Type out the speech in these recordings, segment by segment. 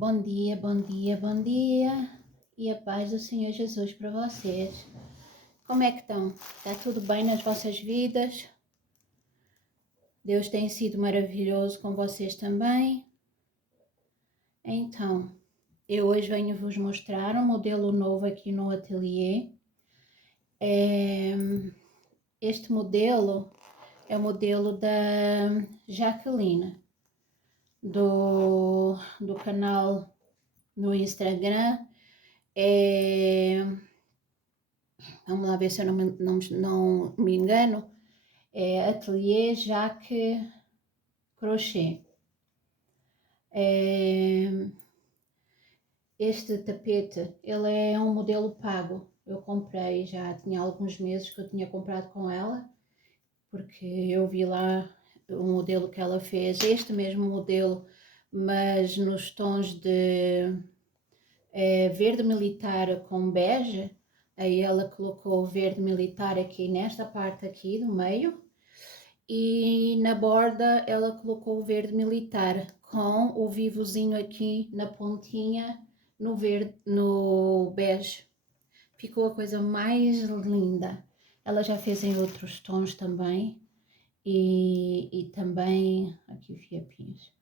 Bom dia, bom dia, bom dia e a paz do Senhor Jesus para vocês. Como é que estão? Está tudo bem nas vossas vidas? Deus tem sido maravilhoso com vocês também? Então, eu hoje venho vos mostrar um modelo novo aqui no ateliê. Este modelo é o modelo da Jaqueline, do canal no Instagram. Vamos lá ver se eu não me engano, é Ateliê Jaque Crochê. Este tapete, ele é um modelo pago. Eu comprei, já tinha alguns meses que eu tinha comprado com ela, porque eu vi lá o modelo que ela fez, este mesmo modelo, mas nos tons de verde militar com bege. Aí ela colocou o verde militar aqui nesta parte aqui do meio e na borda ela colocou o verde militar com o vivozinho aqui na pontinha no verde, no bege. Ficou a coisa mais linda. Ela já fez em outros tons também e também aqui fiapinhos.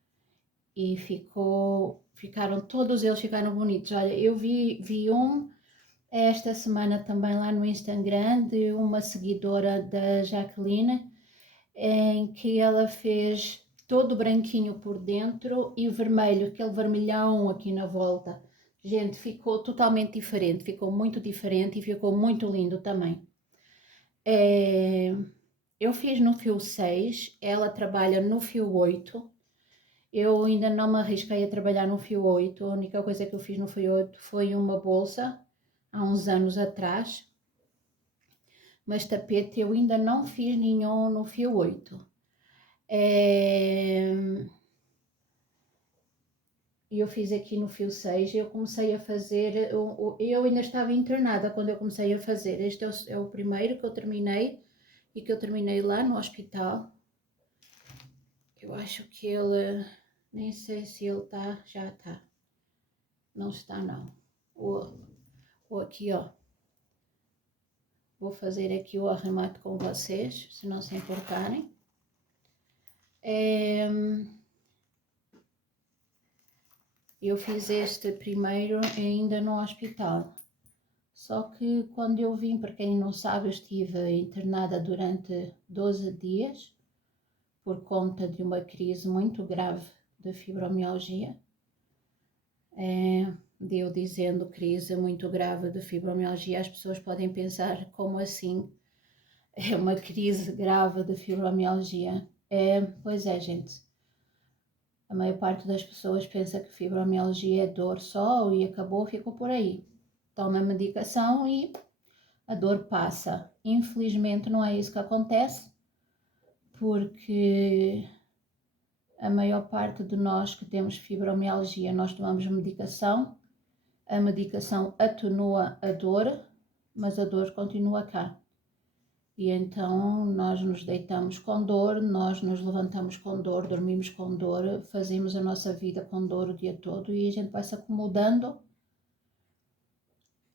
E ficaram todos eles ficaram bonitos. Olha, eu vi um esta semana também lá no Instagram de uma seguidora da Jaqueline, em que ela fez todo branquinho por dentro e vermelho, aquele vermelhão aqui na volta. Gente, ficou totalmente diferente, ficou muito diferente e ficou muito lindo também. Eu fiz no fio 6, ela trabalha no fio 8. Eu ainda não me arrisquei a trabalhar no fio 8, a única coisa que eu fiz no fio 8 foi uma bolsa, há uns anos atrás, mas tapete eu ainda não fiz nenhum no fio 8. Eu fiz aqui no fio 6, eu comecei a fazer, eu ainda estava internada quando eu comecei a fazer, este é o primeiro que eu terminei, e que eu terminei lá no hospital. Eu acho que ele, nem sei se ele está, já está, não está não, ou aqui ó, vou fazer aqui o arremate com vocês, se não se importarem. Eu fiz este primeiro ainda no hospital, só que quando eu vim, para quem não sabe, eu estive internada durante 12 dias por conta de uma crise muito grave de fibromialgia. De eu dizendo crise muito grave de fibromialgia, as pessoas podem pensar, como assim? É uma crise grave de fibromialgia? Pois é, gente. A maior parte das pessoas pensa que fibromialgia é dor só e acabou, ficou por aí. Toma a medicação e a dor passa. Infelizmente não é isso que acontece, porque a maior parte de nós que temos fibromialgia, nós tomamos medicação, a medicação atenua a dor, mas a dor continua cá. E então nós nos deitamos com dor, nós nos levantamos com dor, dormimos com dor, fazemos a nossa vida com dor o dia todo e a gente vai se acomodando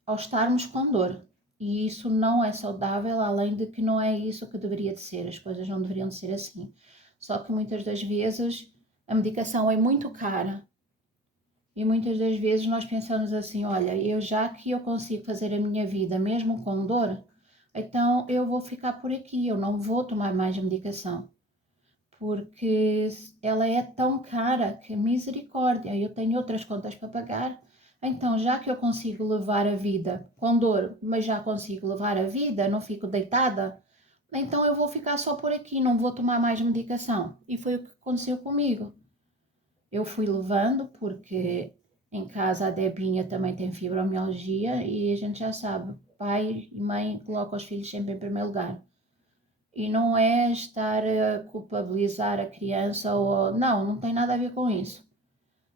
ao estarmos com dor. E isso não é saudável, além de que não é isso que deveria de ser, as coisas não deveriam de ser assim. Só que muitas das vezes a medicação é muito cara e muitas das vezes nós pensamos assim, olha, já que eu consigo fazer a minha vida mesmo com dor, então eu vou ficar por aqui, eu não vou tomar mais medicação, porque ela é tão cara que misericórdia, eu tenho outras contas para pagar, então já que eu consigo levar a vida com dor, mas já consigo levar a vida, não fico deitada, então eu vou ficar só por aqui, não vou tomar mais medicação. E foi o que aconteceu comigo. Eu fui levando porque em casa a Debinha também tem fibromialgia e a gente já sabe, pai e mãe colocam os filhos sempre em primeiro lugar. E não é estar a culpabilizar a criança ou... Não tem nada a ver com isso.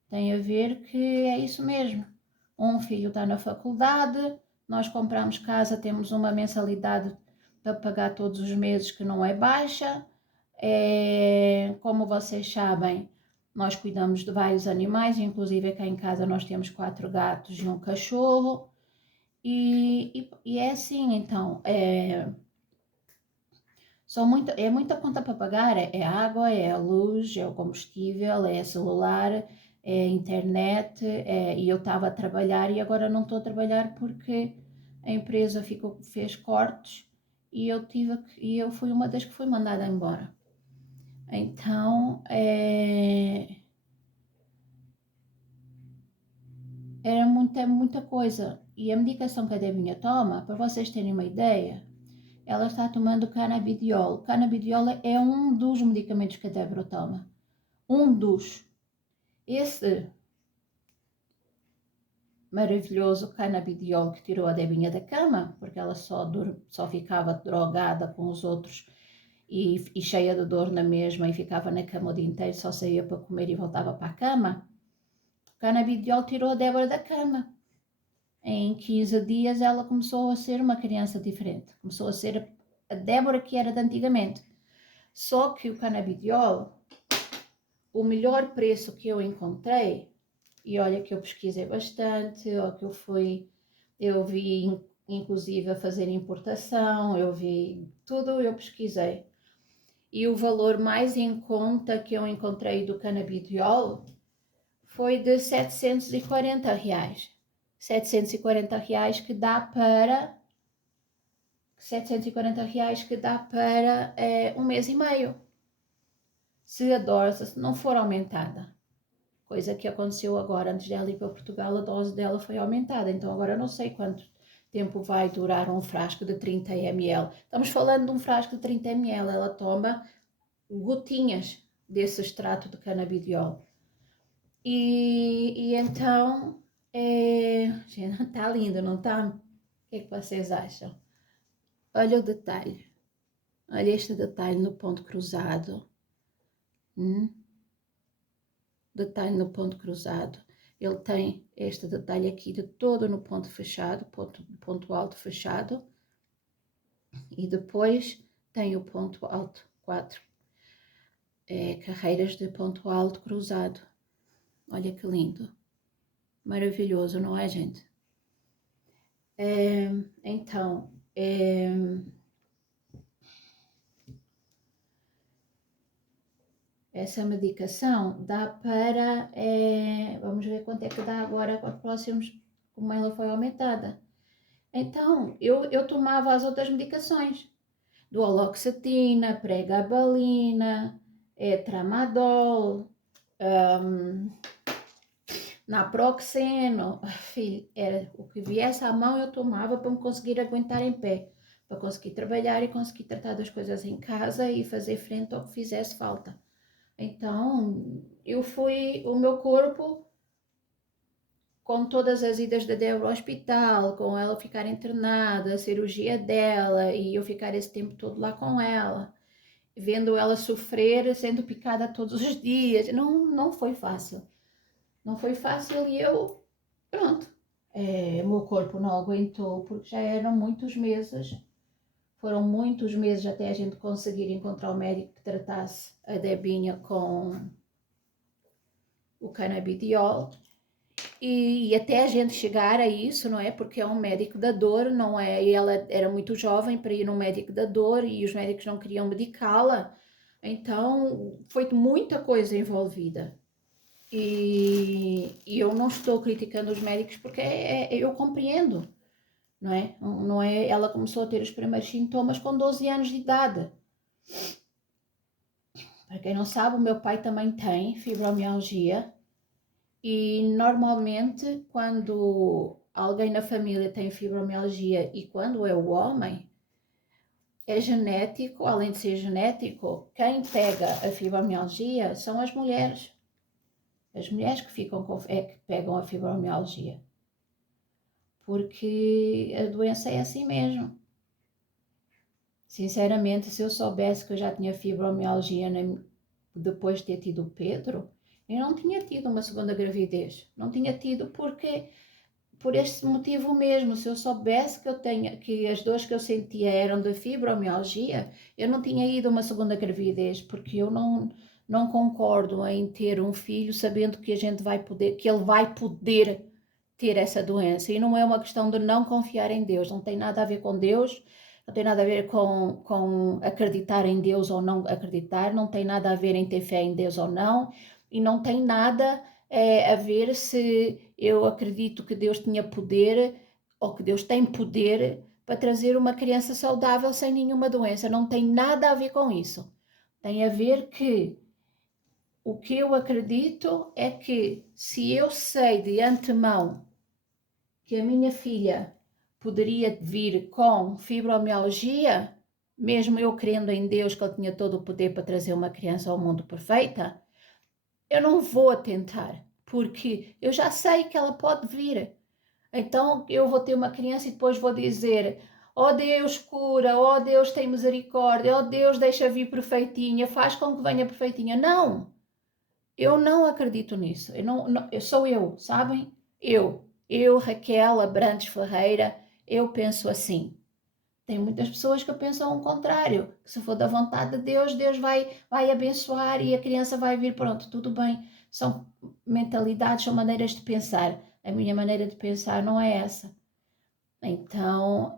Tem a ver que é isso mesmo. Um filho está na faculdade, nós compramos casa, temos uma mensalidade para pagar todos os meses que não é baixa. Como vocês sabem, nós cuidamos de vários animais, inclusive cá em casa nós temos 4 gatos e um cachorro. E é assim, então, é muita conta para pagar, é água, é a luz, é o combustível, é celular, é a internet, e eu estava a trabalhar e agora não estou a trabalhar porque a empresa fez cortes e eu fui uma das que foi mandada embora. Então, era muita coisa. E a medicação que a Debinha toma, para vocês terem uma ideia, ela está tomando canabidiol. Canabidiol é um dos medicamentos que a Débora toma. Um dos. Esse maravilhoso canabidiol que tirou a Debinha da cama, porque ela só ficava drogada com os outros e cheia de dor na mesma e ficava na cama o dia inteiro, só saía para comer e voltava para a cama. O canabidiol tirou a Débora da cama. Em 15 dias ela começou a ser uma criança diferente. Começou a ser a Débora que era de antigamente. Só que o canabidiol, o melhor preço que eu encontrei, e olha que eu pesquisei bastante, ou que eu vi inclusive a fazer importação, eu vi tudo, eu pesquisei. E o valor mais em conta que eu encontrei do canabidiol foi de R$740. R$740 que dá para um mês e meio, se a dose não for aumentada, coisa que aconteceu agora. Antes dela ir para Portugal, a dose dela foi aumentada, então agora eu não sei quanto tempo vai durar um frasco de 30 ml. Estamos falando de um frasco de 30 ml, ela toma gotinhas desse extrato de canabidiol. E então, está lindo, não está? O que é que vocês acham? Olha o detalhe, olha este detalhe no ponto cruzado. Detalhe no ponto cruzado. Ele tem este detalhe aqui de todo no ponto fechado, ponto alto fechado. E depois tem o ponto alto, 4 carreiras de ponto alto cruzado. Olha que lindo. Maravilhoso, não é, gente? Então, essa medicação dá para, vamos ver quanto é que dá agora para próximos, como ela foi aumentada. Então, eu tomava as outras medicações, duloxetina, pregabalina, tramadol, naproxeno, filho, era o que viesse à mão eu tomava para me conseguir aguentar em pé, para conseguir trabalhar e conseguir tratar das coisas em casa e fazer frente ao que fizesse falta. Então, o meu corpo, com todas as idas da Débora ao hospital, com ela ficar internada, a cirurgia dela, e eu ficar esse tempo todo lá com ela, vendo ela sofrer, sendo picada todos os dias, não foi fácil. Não foi fácil e pronto, o meu corpo não aguentou, porque já eram muitos meses. Foram muitos meses até a gente conseguir encontrar o médico que tratasse a Debinha com o canabidiol. E até a gente chegar a isso, não é? Porque é um médico da dor, não é? E ela era muito jovem para ir num médico da dor e os médicos não queriam medicá-la. Então, foi muita coisa envolvida. E eu não estou criticando os médicos porque eu compreendo. Não é? Não é? Ela começou a ter os primeiros sintomas com 12 anos de idade. Para quem não sabe, o meu pai também tem fibromialgia e normalmente quando alguém na família tem fibromialgia e quando é o homem, é genético, além de ser genético, quem pega a fibromialgia são as mulheres. As mulheres que pegam a fibromialgia. Porque a doença é assim mesmo. Sinceramente, se eu soubesse que eu já tinha fibromialgia depois de ter tido o Pedro, eu não tinha tido uma segunda gravidez. Não tinha tido porque, por este motivo mesmo, se eu soubesse que as dores que eu sentia eram de fibromialgia, eu não tinha ido uma segunda gravidez, porque eu não concordo em ter um filho sabendo que que ele vai poder ter essa doença. E não é uma questão de não confiar em Deus, não tem nada a ver com Deus, não tem nada a ver com acreditar em Deus ou não acreditar, não tem nada a ver em ter fé em Deus ou não, e não tem nada a ver se eu acredito que Deus tinha poder ou que Deus tem poder para trazer uma criança saudável sem nenhuma doença. Não tem nada a ver com isso. Tem a ver que o que eu acredito é que se eu sei de antemão que a minha filha poderia vir com fibromialgia, mesmo eu crendo em Deus que Ele tinha todo o poder para trazer uma criança ao mundo perfeita, eu não vou tentar, porque eu já sei que ela pode vir. Então eu vou ter uma criança e depois vou dizer: ó Deus cura, ó Deus tem misericórdia, ó Deus deixa vir perfeitinha, faz com que venha perfeitinha. Não, eu não acredito nisso. Eu sou eu, sabem? Eu, Raquel Abrantes Ferreira, eu penso assim. Tem muitas pessoas que pensam o contrário, que se for da vontade de Deus, Deus vai abençoar e a criança vai vir, pronto, tudo bem. São mentalidades, são maneiras de pensar. A minha maneira de pensar não é essa. Então,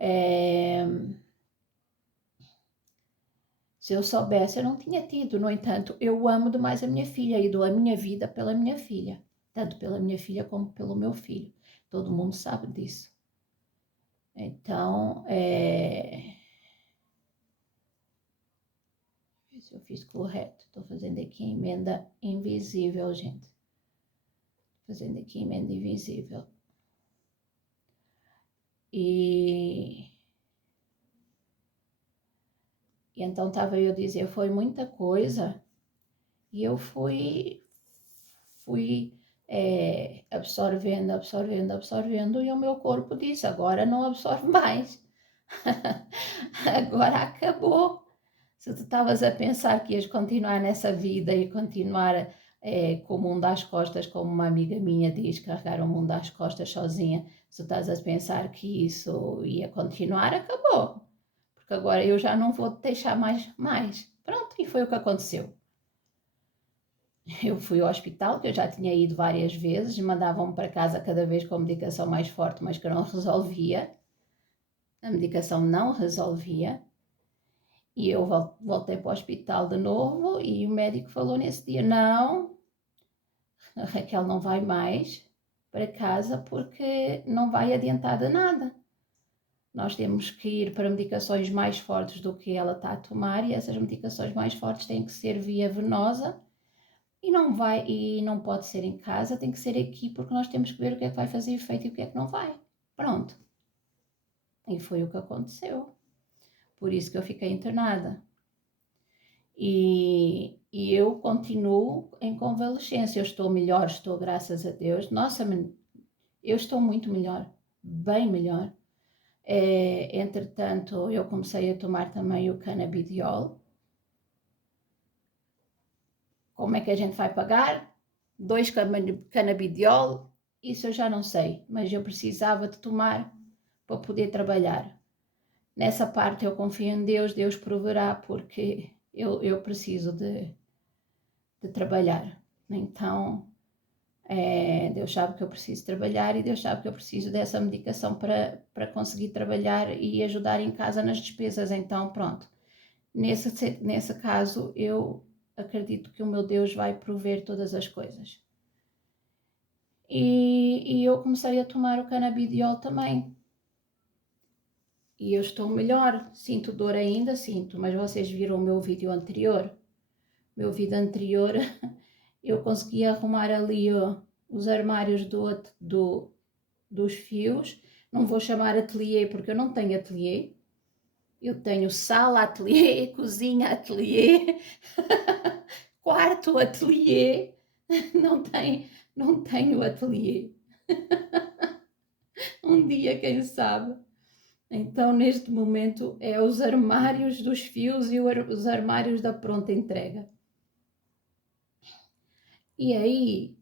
se eu soubesse, eu não tinha tido. No entanto, eu amo demais a minha filha e dou a minha vida pela minha filha. Tanto pela minha filha como pelo meu filho. Todo mundo sabe disso. Então, se eu fiz correto. Estou fazendo aqui emenda invisível, gente. Fazendo aqui emenda invisível. E então estava eu a dizer, foi muita coisa. E eu fui absorvendo, e o meu corpo disse, agora não absorve mais. Agora acabou. Se tu estavas a pensar que ias continuar nessa vida e continuar com o mundo às costas, como uma amiga minha diz, carregar o mundo às costas sozinha, se tu estás a pensar que isso ia continuar, acabou. Porque agora eu já não vou te deixar mais. Pronto, e foi o que aconteceu. Eu fui ao hospital, que eu já tinha ido várias vezes, mandavam-me para casa cada vez com a medicação mais forte, mas que não resolvia. A medicação não resolvia. E eu voltei para o hospital de novo e o médico falou nesse dia, não, a Raquel não vai mais para casa porque não vai adiantar de nada. Nós temos que ir para medicações mais fortes do que ela está a tomar e essas medicações mais fortes têm que ser via venosa e não pode ser em casa, tem que ser aqui porque nós temos que ver o que é que vai fazer efeito e o que é que não vai. Pronto. E foi o que aconteceu. Por isso que eu fiquei internada. E eu continuo em convalescência. Eu estou melhor, estou, graças a Deus. Nossa, eu estou muito melhor, bem melhor. Entretanto, eu comecei a tomar também o canabidiol. Como é que a gente vai pagar? 2 canabidiol, isso eu já não sei, mas eu precisava de tomar para poder trabalhar. Nessa parte eu confio em Deus, Deus proverá, porque eu preciso de trabalhar. Então, Deus sabe que eu preciso trabalhar e Deus sabe que eu preciso dessa medicação para conseguir trabalhar e ajudar em casa nas despesas. Então, pronto. Nesse caso, eu acredito que o meu Deus vai prover todas as coisas. E eu comecei a tomar o canabidiol também. E eu estou melhor. Sinto dor ainda, sinto, mas vocês viram o meu vídeo anterior? Meu vídeo anterior, eu consegui arrumar ali os armários dos fios. Não vou chamar ateliê porque eu não tenho ateliê. Eu tenho sala ateliê, cozinha ateliê, quarto ateliê. Não tenho ateliê. Um dia, quem sabe. Então, neste momento, é os armários dos fios e os armários da pronta entrega. E aí,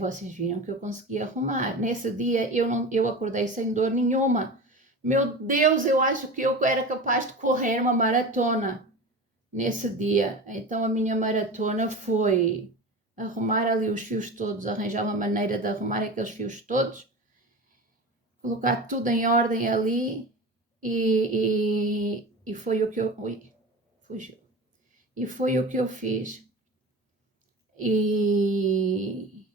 vocês viram que eu consegui arrumar. Nesse dia, eu acordei sem dor nenhuma. Meu Deus, eu acho que eu era capaz de correr uma maratona. nesse dia. Então a minha maratona foi arrumar ali os fios todos, arranjar uma maneira de arrumar aqueles fios todos, colocar tudo em ordem ali e foi o que eu... Ui, fugiu. E foi o que eu fiz. E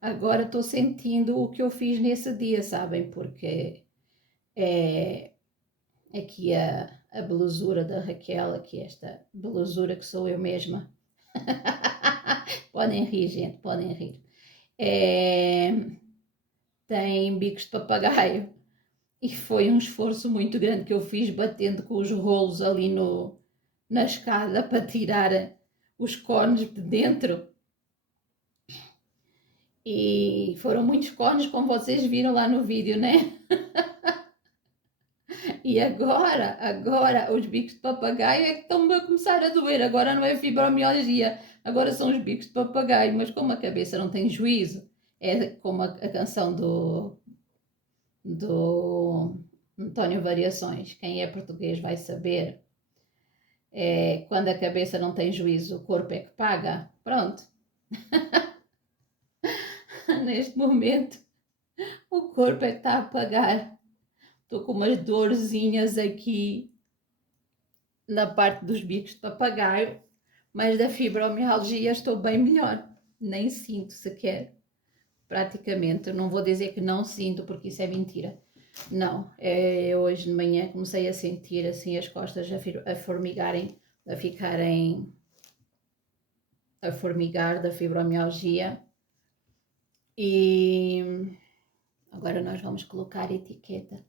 agora estou sentindo o que eu fiz nesse dia, sabem? Porque é aqui a belezura da Raquel, aqui esta belezura que sou eu mesma. Podem rir, gente, podem rir. Tem bicos de papagaio e foi um esforço muito grande que eu fiz batendo com os rolos ali na escada para tirar os cones de dentro. E foram muitos cones, como vocês viram lá no vídeo, né? E agora os bicos de papagaio é que estão a começar a doer. Agora não é fibromialgia, agora são os bicos de papagaio. Mas como a cabeça não tem juízo, é como a canção do António Variações. Quem é português vai saber. É, quando a cabeça não tem juízo, o corpo é que paga. Pronto. Neste momento, o corpo é que está a pagar. Estou com umas dorzinhas aqui na parte dos bicos de papagaio, mas da fibromialgia estou bem melhor. Nem sinto sequer, praticamente. Eu não vou dizer que não sinto, porque isso é mentira. Não, hoje de manhã comecei a sentir assim as costas a formigarem, a ficarem a formigar da fibromialgia. E agora nós vamos colocar a etiqueta,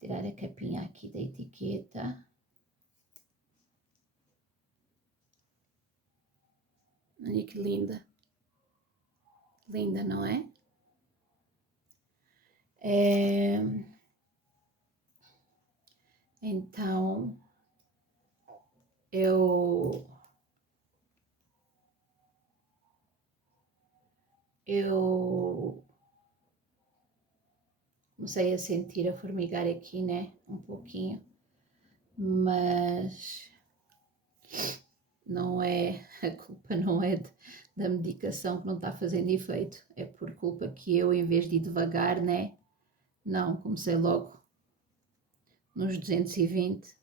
tirar a capinha aqui da etiqueta. Olha que linda. Linda, não é? Então, eu comecei a sentir a formigar aqui, né? Um pouquinho, mas não é, a culpa não é da medicação que não está fazendo efeito, é por culpa que eu, em vez de ir devagar, né? Não, comecei logo nos 220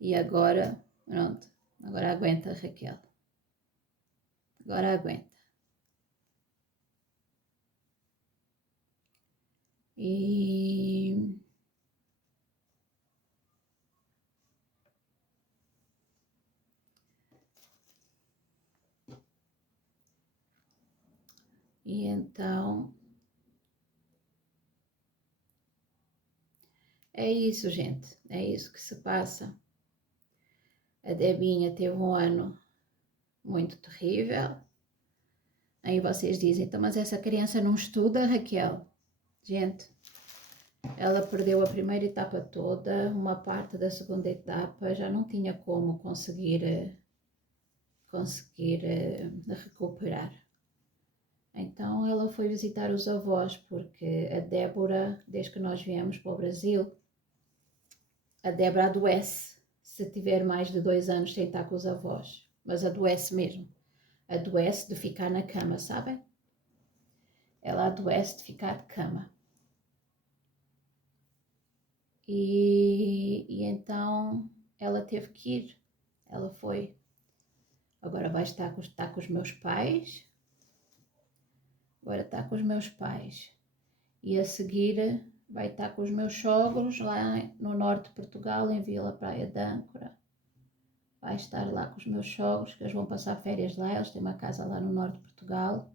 e agora, pronto, agora aguenta, Raquel. Agora aguenta. E então é isso, gente. É isso que se passa. A Debinha teve um ano muito terrível. Aí vocês dizem, então, mas essa criança não estuda, Raquel? Gente, ela perdeu a primeira etapa toda, uma parte da segunda etapa, já não tinha como conseguir recuperar. Então ela foi visitar os avós, porque a Débora, desde que nós viemos para o Brasil, a Débora adoece se tiver mais de 2 anos sem estar com os avós, mas adoece mesmo. Adoece de ficar na cama, sabem? Ela adoece de ficar de cama. E então ela teve que ir. Ela foi. Agora vai estar com os meus pais. Agora está com os meus pais. E a seguir vai estar com os meus sogros lá no norte de Portugal, em Vila Praia de Âncora. Vai estar lá com os meus sogros, que eles vão passar férias lá. Eles têm uma casa lá no norte de Portugal.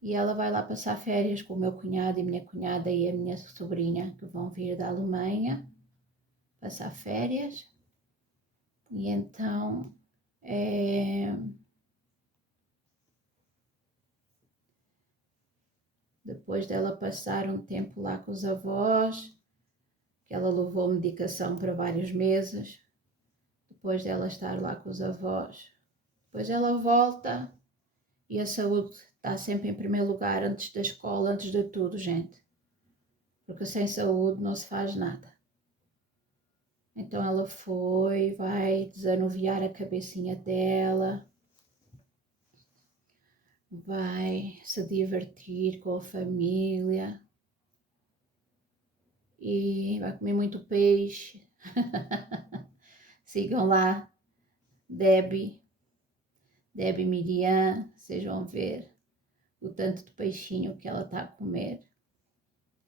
E ela vai lá passar férias com o meu cunhado e minha cunhada e a minha sobrinha, que vão vir da Alemanha passar férias. E então depois dela passar um tempo lá com os avós, que ela levou medicação para vários meses, depois dela estar lá com os avós, depois ela volta e a saúde está sempre em primeiro lugar, antes da escola, antes de tudo, gente. Porque sem saúde não se faz nada. Então ela vai desanuviar a cabecinha dela, vai se divertir com a família e vai comer muito peixe. Sigam lá, Debbie Miriam, vocês vão ver o tanto de peixinho que ela está a comer.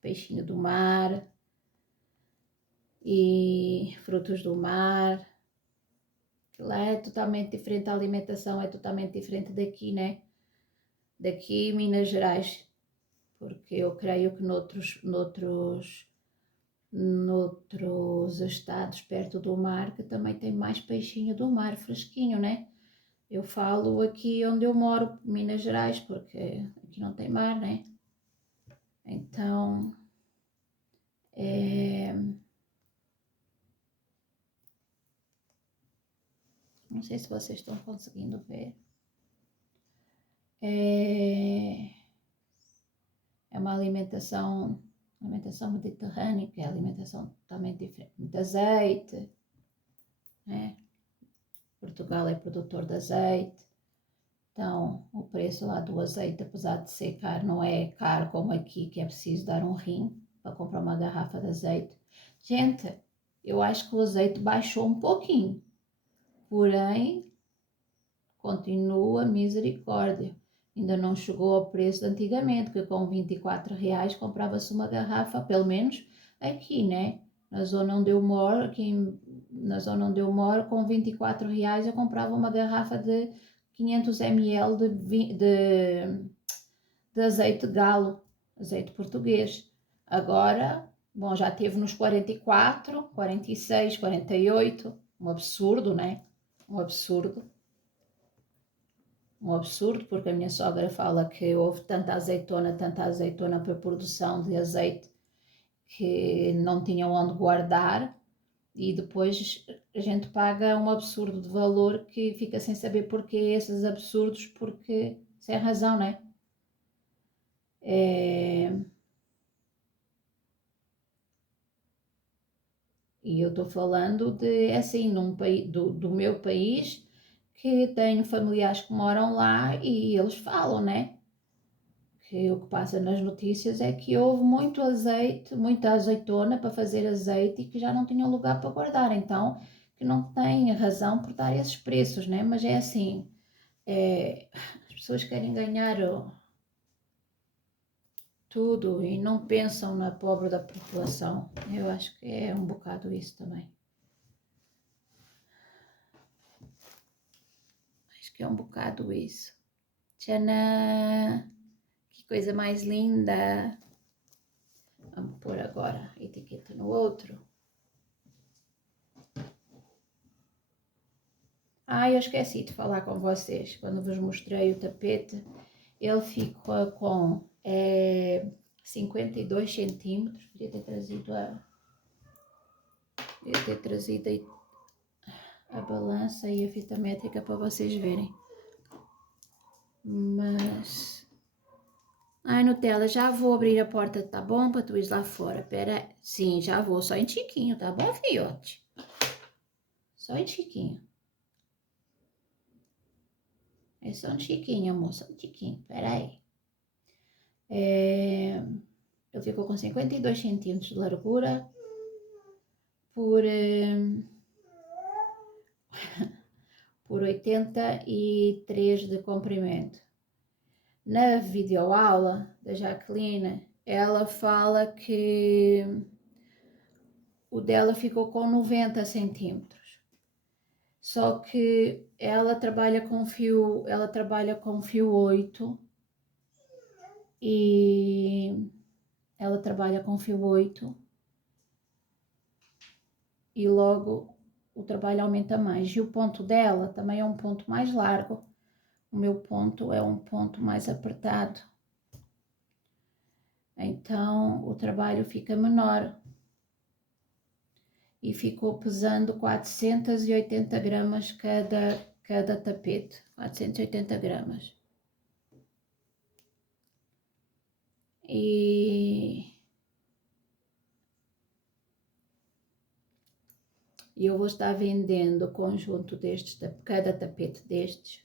Peixinho do mar e frutos do mar. Lá é totalmente diferente, a alimentação é totalmente diferente daqui, né? Daqui, Minas Gerais, porque eu creio que noutros estados perto do mar que também tem mais peixinho do mar fresquinho, né? Eu falo aqui onde eu moro, Minas Gerais, porque aqui não tem mar, né? Então, não sei se vocês estão conseguindo ver. É uma alimentação mediterrânea, que é alimentação totalmente diferente. Muito azeite, né? Portugal é produtor de azeite, então o preço lá do azeite, apesar de ser caro, não é caro como aqui, que é preciso dar um rim para comprar uma garrafa de azeite. Gente, eu acho que o azeite baixou um pouquinho, porém continua misericórdia. Ainda não chegou ao preço de antigamente, que com 24 reais comprava-se uma garrafa, pelo menos aqui, né? Na zona onde eu moro, na zona onde eu moro, com 24 reais eu comprava uma garrafa de 500 ml de azeite de galo, azeite português. Agora, bom, já teve nos 44, 46, 48, um absurdo, né? Um absurdo. Um absurdo, porque a minha sogra fala que houve tanta azeitona para produção de azeite que não tinham onde guardar e depois a gente paga um absurdo de valor que fica sem saber porquê esses absurdos, porque sem razão, né? E eu estou falando de, assim, do meu país, que tenho familiares que moram lá e eles falam, né? Que o que passa nas notícias é que houve muito azeite, muita azeitona para fazer azeite e que já não tinham lugar para guardar, então que não tem razão por dar esses preços, né? Mas é assim, as pessoas querem ganhar tudo e não pensam na pobre da população. Eu acho que é um bocado isso também. Acho que é um bocado isso. Tchanã! Que coisa mais linda! Vamos pôr agora a etiqueta no outro. Eu esqueci de falar com vocês, quando vos mostrei o tapete, ele ficou com 52 centímetros, podia ter trazido a balança e a fita métrica para vocês verem, mas... Nutella, já vou abrir a porta, tá bom? Para tu ir lá fora, pera, sim, já vou, só em tiquinho, tá bom, filhote? Só em tiquinho. É só um tiquinho, amor, só um tiquinho, peraí. Ele ficou com 52 centímetros de largura por 83 de comprimento. Na videoaula da Jaqueline, ela fala que o dela ficou com 90 centímetros. Só que ela trabalha com fio 8 e ela trabalha com fio 8 e logo o trabalho aumenta mais. E o ponto dela também é um ponto mais largo. O meu ponto é um ponto mais apertado. Então o trabalho fica menor. E ficou pesando 480 gramas cada tapete. 480 gramas. E eu vou estar vendendo o conjunto destes, cada tapete destes,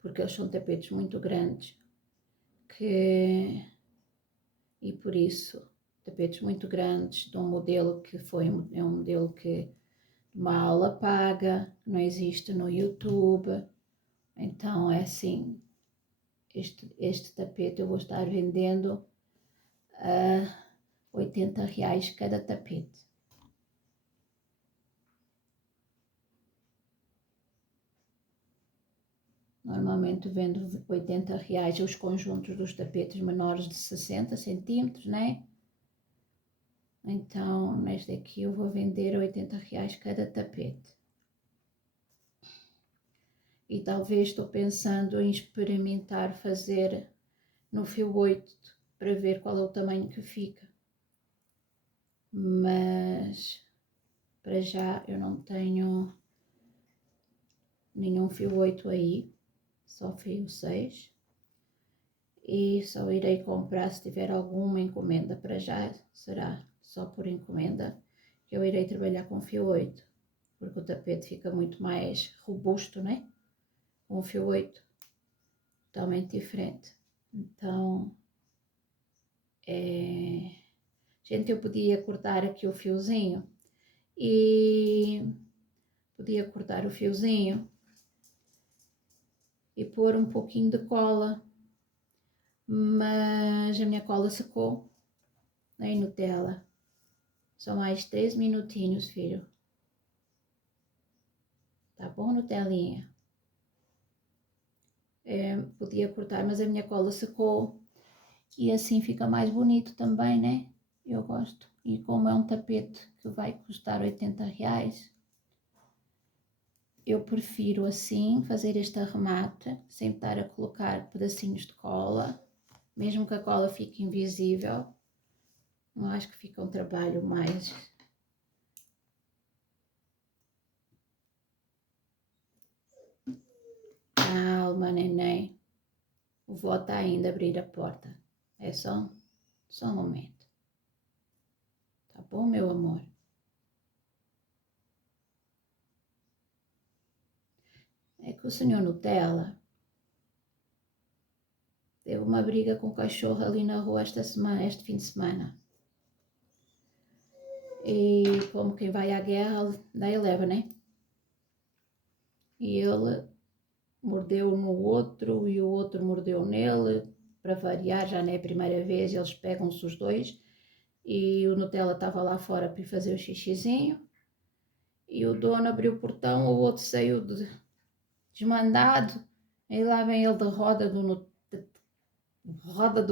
porque eles são tapetes muito grandes, e por isso, tapetes muito grandes, de um modelo que é um modelo que uma aula paga, não existe no YouTube, então é assim, este tapete eu vou estar vendendo a R$80 cada tapete. Normalmente vendo R$80 os conjuntos dos tapetes menores de 60 centímetros, né? Então, neste aqui eu vou vender R$80 cada tapete. E talvez estou pensando em experimentar fazer no fio 8 para ver qual é o tamanho que fica. Mas, para já eu não tenho nenhum fio 8 aí, só fio 6. E só irei comprar se tiver alguma encomenda. Para já será só por encomenda que eu irei trabalhar com fio 8, porque o tapete fica muito mais robusto, né? Com o fio 8, totalmente diferente. Então, gente, eu podia cortar aqui o fiozinho e pôr um pouquinho de cola, mas a minha cola secou em Nutella. Só mais 3 minutinhos, filho. Tá bom, Nutelinha? Podia cortar, mas a minha cola secou e assim fica mais bonito também, né? Eu gosto. E como é um tapete que vai custar R$80, eu prefiro assim fazer este arremate, sem estar a colocar pedacinhos de cola, mesmo que a cola fique invisível. Eu acho que fica um trabalho mais... Calma, neném. O vó está ainda a abrir a porta. É só um momento. Tá bom, meu amor? É que o senhor Nutella teve uma briga com o cachorro ali na rua este fim de semana. E como quem vai à guerra, daí leva, né? E ele mordeu no outro e o outro mordeu nele. Para variar, já não é a primeira vez, eles pegam-se os dois. E o Nutella estava lá fora para ir fazer o xixizinho. E o dono abriu o portão, o outro saiu desmandado. E lá vem ele de roda do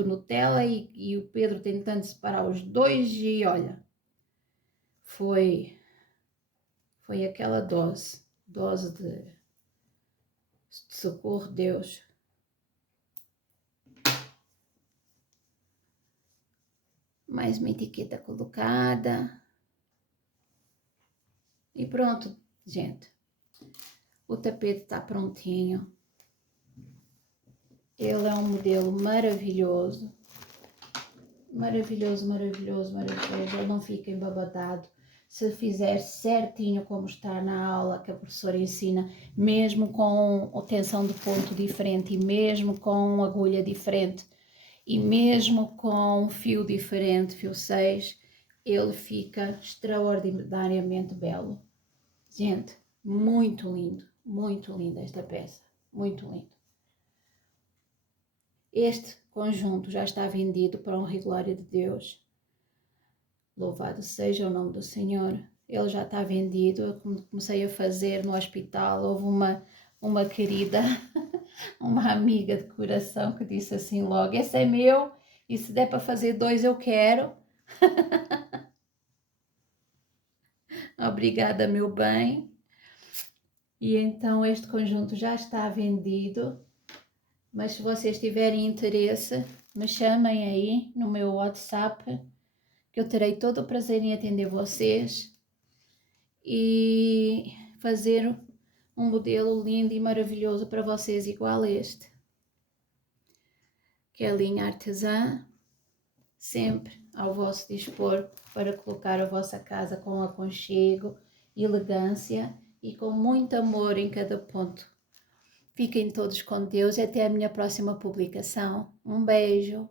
Nutella e o Pedro tentando separar os dois e olha, foi aquela dose de socorro de Deus. Mais uma etiqueta colocada. E pronto, gente. O tapete está prontinho. Ele é um modelo maravilhoso. Maravilhoso, maravilhoso, maravilhoso. Ele não fica embabadado. Se fizer certinho como está na aula que a professora ensina, mesmo com tensão de ponto diferente e mesmo com agulha diferente e mesmo com fio diferente, fio 6, ele fica extraordinariamente belo. Gente, muito linda esta peça, muito lindo. Este conjunto já está vendido para a honra e glória de Deus. Louvado seja o nome do Senhor. Ele já está vendido. Eu comecei a fazer no hospital. Houve uma querida, uma amiga de coração que disse assim logo: esse é meu e se der para fazer 2 eu quero. Obrigada, meu bem. E então este conjunto já está vendido. Mas se vocês tiverem interesse, me chamem aí no meu WhatsApp, que eu terei todo o prazer em atender vocês e fazer um modelo lindo e maravilhoso para vocês igual a este. Que é a linha artesã, sempre ao vosso dispor para colocar a vossa casa com aconchego elegância e com muito amor em cada ponto. Fiquem todos com Deus e até a minha próxima publicação. Um beijo!